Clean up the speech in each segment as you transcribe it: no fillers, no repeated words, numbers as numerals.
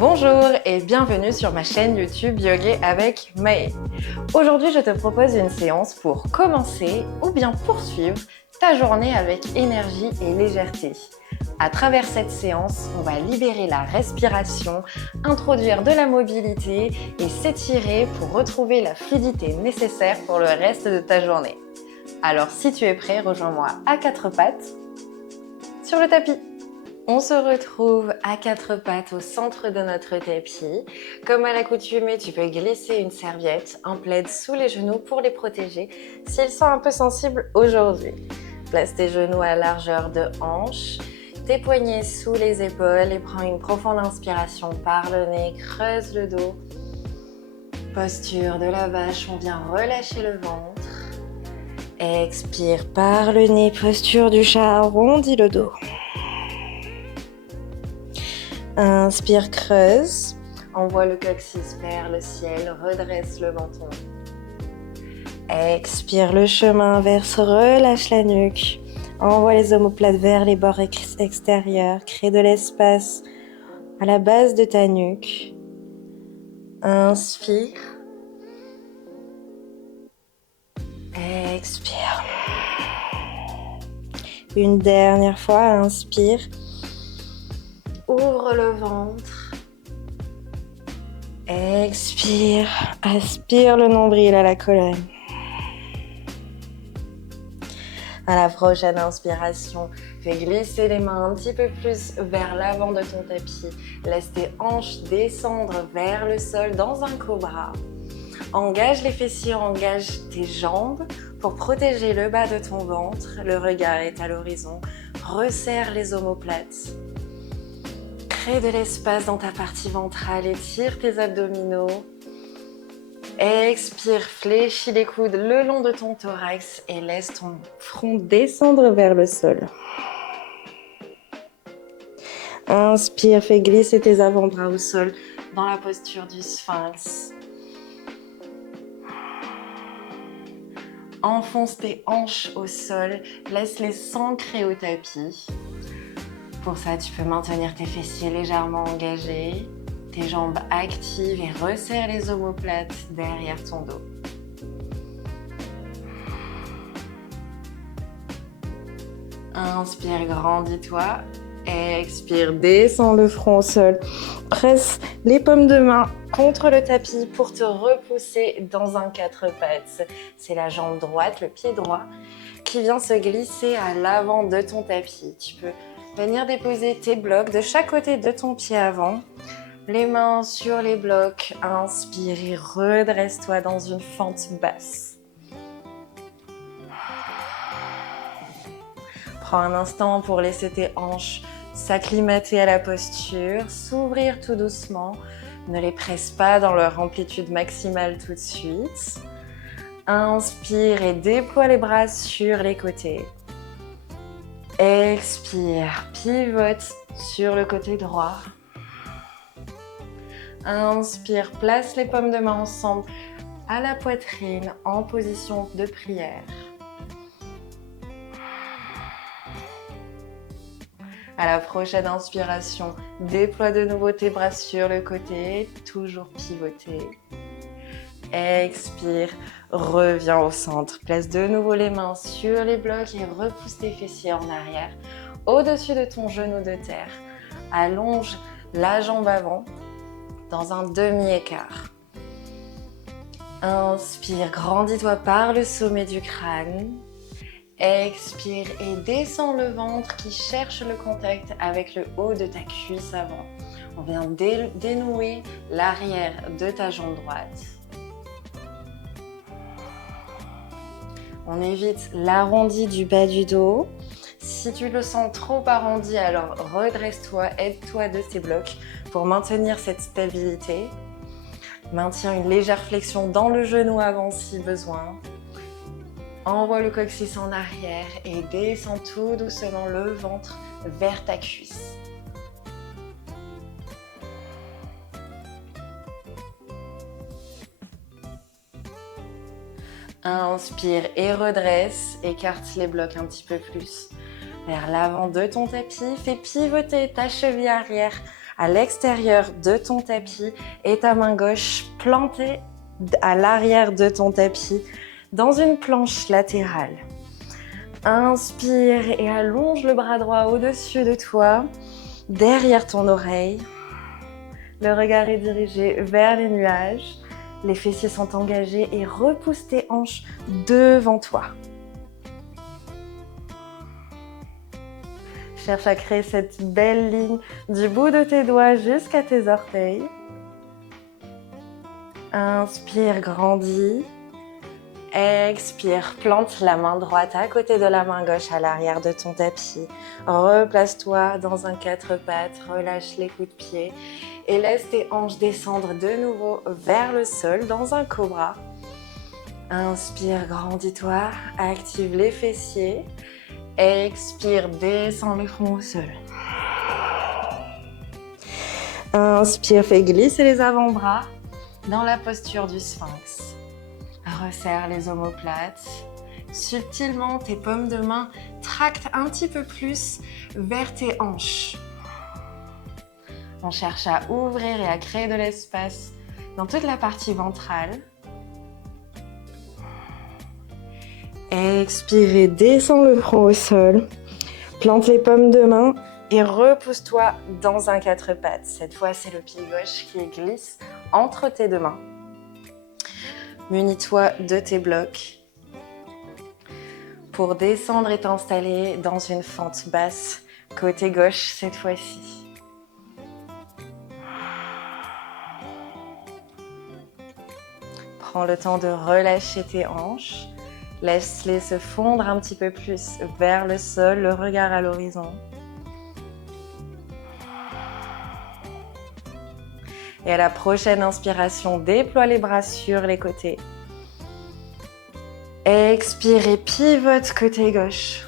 Bonjour et bienvenue sur ma chaîne YouTube Yoga avec Maë. Aujourd'hui, je te propose une séance pour commencer ou bien poursuivre ta journée avec énergie et légèreté. À travers cette séance, on va libérer la respiration, introduire de la mobilité et s'étirer pour retrouver la fluidité nécessaire pour le reste de ta journée. Alors si tu es prêt, rejoins-moi à quatre pattes sur le tapis. On se retrouve à quatre pattes au centre de notre tapis. Comme à l'accoutumée, tu peux glisser une serviette, un plaid sous les genoux pour les protéger s'ils sont un peu sensibles aujourd'hui. Place tes genoux à largeur de hanche, tes poignets sous les épaules et prends une profonde inspiration par le nez, creuse le dos. Posture de la vache, on vient relâcher le ventre. Expire par le nez, posture du chat, arrondis le dos. Inspire, creuse, envoie le coccyx vers le ciel, redresse le menton. Expire, le chemin inverse, relâche la nuque, envoie les omoplates vers les bords extérieurs, crée de l'espace à la base de ta nuque. Inspire, expire. Une dernière fois, inspire. Ouvre le ventre, expire, aspire le nombril à la colonne. À la prochaine inspiration, fais glisser les mains un petit peu plus vers l'avant de ton tapis. Laisse tes hanches descendre vers le sol dans un cobra. Engage les fessiers, engage tes jambes pour protéger le bas de ton ventre. Le regard est à l'horizon. Resserre les omoplates. Crée de l'espace dans ta partie ventrale, étire tes abdominaux. Expire, fléchis les coudes le long de ton thorax et laisse ton front descendre vers le sol. Inspire, fais glisser tes avant-bras au sol dans la posture du sphinx. Enfonce tes hanches au sol, laisse-les s'ancrer au tapis. Pour ça, tu peux maintenir tes fessiers légèrement engagés, tes jambes actives et resserre les omoplates derrière ton dos. Inspire, grandis-toi. Expire, descends le front au sol. Presse les paumes de main contre le tapis pour te repousser dans un quatre pattes. C'est la jambe droite, le pied droit, qui vient se glisser à l'avant de ton tapis. Tu peux venir déposer tes blocs de chaque côté de ton pied avant. Les mains sur les blocs. Inspire et redresse-toi dans une fente basse. Prends un instant pour laisser tes hanches s'acclimater à la posture, s'ouvrir tout doucement. Ne les presse pas dans leur amplitude maximale tout de suite. Inspire et déploie les bras sur les côtés. Expire, pivote sur le côté droit. Inspire, place les paumes de main ensemble à la poitrine en position de prière. À la prochaine inspiration, déploie de nouveau tes bras sur le côté, toujours pivoter. Expire, reviens au centre. Place de nouveau les mains sur les blocs et repousse tes fessiers en arrière, au-dessus de ton genou de terre. Allonge la jambe avant dans un demi-écart. Inspire, grandis-toi par le sommet du crâne. Expire et descends le ventre qui cherche le contact avec le haut de ta cuisse avant. On vient dénouer l'arrière de ta jambe droite. On évite l'arrondi du bas du dos. Si tu le sens trop arrondi, alors redresse-toi, aide-toi de tes blocs pour maintenir cette stabilité. Maintiens une légère flexion dans le genou avant si besoin. Envoie le coccyx en arrière et descends tout doucement le ventre vers ta cuisse. Inspire et redresse, écarte les blocs un petit peu plus vers l'avant de ton tapis. Fais pivoter ta cheville arrière à l'extérieur de ton tapis et ta main gauche plantée à l'arrière de ton tapis dans une planche latérale. Inspire et allonge le bras droit au-dessus de toi, derrière ton oreille. Le regard est dirigé vers les nuages. Les fessiers sont engagés et repousse tes hanches devant toi. Cherche à créer cette belle ligne du bout de tes doigts jusqu'à tes orteils. Inspire, grandis. Expire, plante la main droite à côté de la main gauche à l'arrière de ton tapis. Replace-toi dans un 4 pattes, relâche les coups de pied et laisse tes hanches descendre de nouveau vers le sol dans un cobra. Inspire, grandis-toi, active les fessiers. Expire, descends le front au sol. Inspire, fais glisser les avant-bras dans la posture du sphinx. Resserre les omoplates. Subtilement, tes paumes de main tractent un petit peu plus vers tes hanches. On cherche à ouvrir et à créer de l'espace dans toute la partie ventrale. Expire, descends le front au sol. Plante les paumes de main et repousse-toi dans un 4 pattes. Cette fois, c'est le pied gauche qui glisse entre tes deux mains. Munis-toi de tes blocs pour descendre et t'installer dans une fente basse, côté gauche cette fois-ci. Prends le temps de relâcher tes hanches. Laisse-les se fondre un petit peu plus vers le sol, le regard à l'horizon. Et à la prochaine inspiration, déploie les bras sur les côtés. Expire et pivote côté gauche.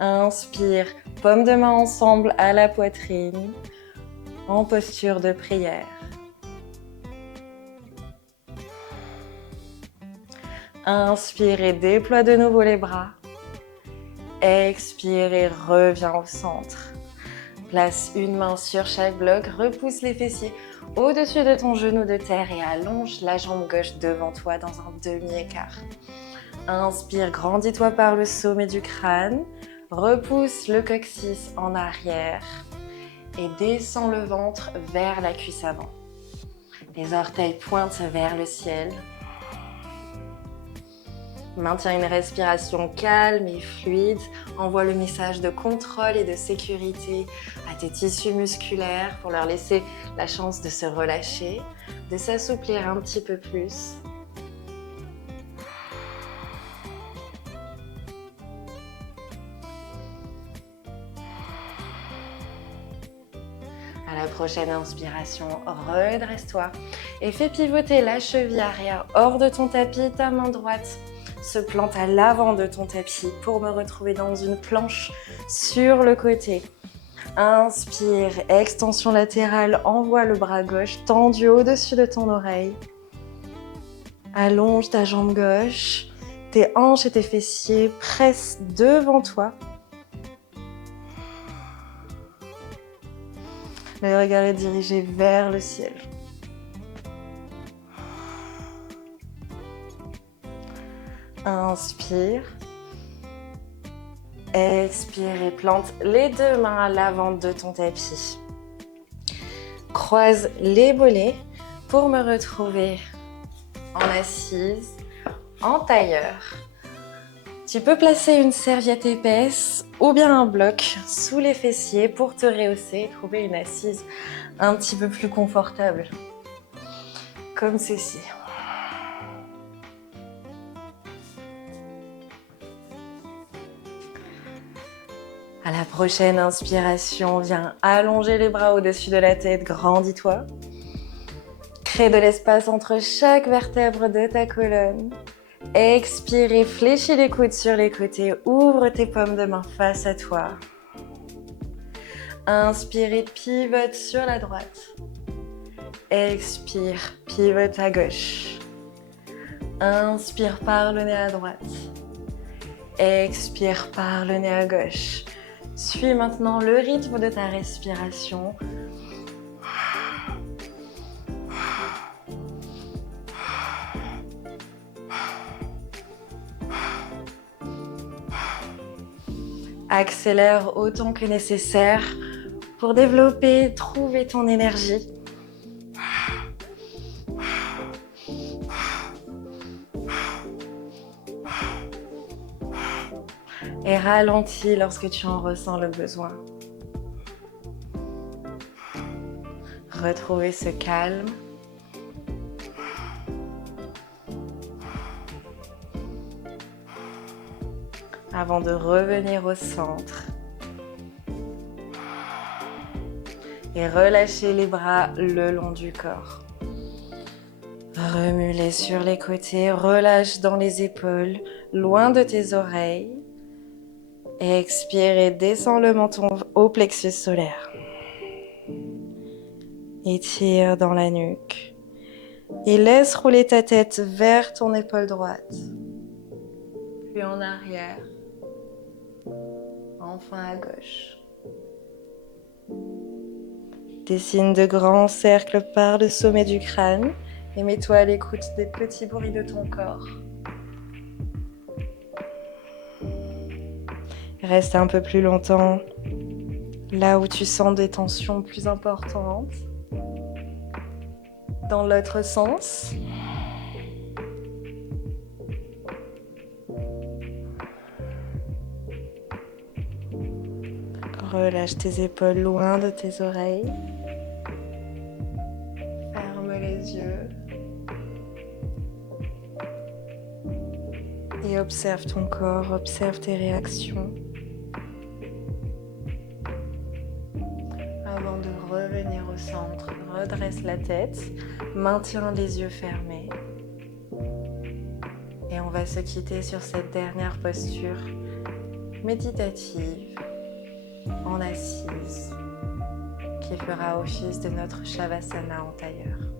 Inspire, paumes de main ensemble à la poitrine, en posture de prière. Inspire et déploie de nouveau les bras. Expire et reviens au centre. Place une main sur chaque bloc, repousse les fessiers au-dessus de ton genou de terre et allonge la jambe gauche devant toi dans un demi-écart. Inspire, grandis-toi par le sommet du crâne, repousse le coccyx en arrière et descends le ventre vers la cuisse avant. Les orteils pointent vers le ciel. Maintiens une respiration calme et fluide. Envoie le message de contrôle et de sécurité à tes tissus musculaires pour leur laisser la chance de se relâcher, de s'assouplir un petit peu plus. À la prochaine inspiration, redresse-toi et fais pivoter la cheville arrière hors de ton tapis, ta main droite se plante à l'avant de ton tapis pour me retrouver dans une planche sur le côté. Inspire, extension latérale, envoie le bras gauche tendu au-dessus de ton oreille. Allonge ta jambe gauche, tes hanches et tes fessiers pressent devant toi. Le regard est dirigé vers le ciel. Inspire. Expire et plante les deux mains à l'avant de ton tapis. Croise les mollets pour me retrouver en assise, en tailleur. Tu peux placer une serviette épaisse ou bien un bloc sous les fessiers pour te rehausser et trouver une assise un petit peu plus confortable, comme ceci. À la prochaine inspiration, viens allonger les bras au-dessus de la tête, grandis-toi. Crée de l'espace entre chaque vertèbre de ta colonne. Expire et fléchis les coudes sur les côtés, ouvre tes paumes de main face à toi. Inspire et pivote sur la droite. Expire, pivote à gauche. Inspire par le nez à droite. Expire par le nez à gauche. Suis maintenant le rythme de ta respiration. Accélère autant que nécessaire pour développer, trouver ton énergie. Et ralentis lorsque tu en ressens le besoin. Retrouver ce calme. Avant de revenir au centre. Et relâcher les bras le long du corps. Remue-les sur les côtés, relâche dans les épaules, loin de tes oreilles. Et expire et descends le menton au plexus solaire. Étire dans la nuque. Et laisse rouler ta tête vers ton épaule droite. Puis en arrière. Enfin à gauche. Dessine de grands cercles par le sommet du crâne et mets-toi à l'écoute des petits bruits de ton corps. Reste un peu plus longtemps là où tu sens des tensions plus importantes. Dans l'autre sens. Relâche tes épaules loin de tes oreilles. Ferme les yeux. Et observe ton corps, observe tes réactions. Avant de revenir au centre, redresse la tête, maintiens les yeux fermés. Et on va se quitter sur cette dernière posture méditative, en assise, qui fera office de notre Shavasana en tailleur.